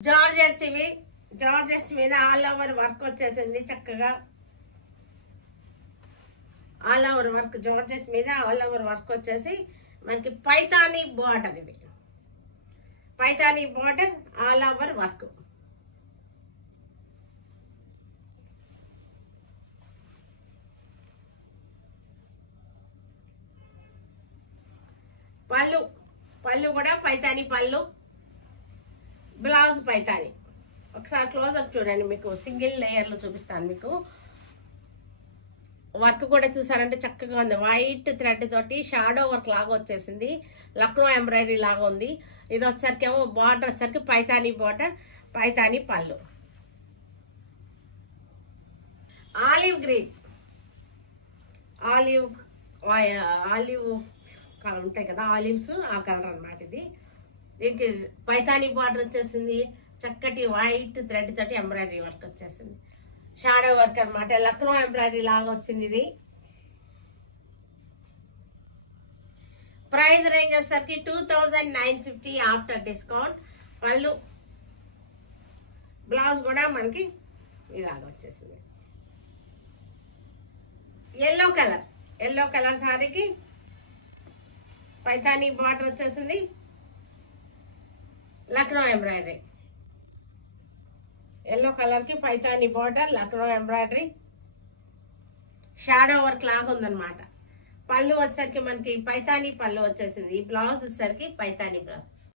georgettes ఇవి georgettes మీద all over work వచ్చేసింది చక్కగా ఆల్ ఓవర్ వర్క్ జార్జెట్ మీద ఆల్ ఓవర్ వర్క్ వచ్చేసి మనకి పైతానీ బార్డర్ ఇది Paithani border all over work పళ్ళు పళ్ళు కూడా పైతానీ పళ్ళు బ్లౌజ్ పైతానీ ఒకసారి క్లోజప్ చూడండి మీకు సింగిల్ లేయర్లో చూపిస్తాను మీకు వర్క్ కూడా చూసారంటే చక్కగా ఉంది వైట్ థ్రెడ్ తోటి షాడో వర్క్ లాగా వచ్చేసింది లక్నో ఎంబ్రాయిడరీ లాగా ఉంది ఇది వచ్చేసరికి ఏమో బార్డర్ వచ్చేసరికి పైతానీ బార్డర్ పైతానీ పళ్ళు olive green olive olive colour ఉంటాయి కదా ఆలివ్స్ ఆ కలర్ అన్నమాట ఇది దీనికి పైతానీ బార్డర్ వచ్చేసింది చక్కటి వైట్ థ్రెడ్ తోటి ఎంబ్రాయిడరీ వర్క్ వచ్చేసింది షాడో వర్క్ అన్నమాట లక్నో ఎంబ్రాయిడరీ లాగా వచ్చింది ఇది ప్రైస్ రేంజ్ వచ్చేసరికి 2950 ఆఫ్టర్ డిస్కౌంట్ పళ్ళు బ్లౌజ్ కూడా మనకి ఇలాగ వచ్చేసింది ఎల్లో కలర్ సారీకి పైతానీ బార్డర్ వచ్చేసింది లక్నో ఎంబ్రాయిడరీ ఎల్లో కలర్ కి Paithani border Lucknow embroidery shadow work లాగా ఉందన్నమాట పళ్ళు వచ్చేసరికి మనకి పైతానీ పళ్ళు వచ్చేసింది బ్లౌజ్ వచ్చేసరికి పైతానీ బ్లౌజ్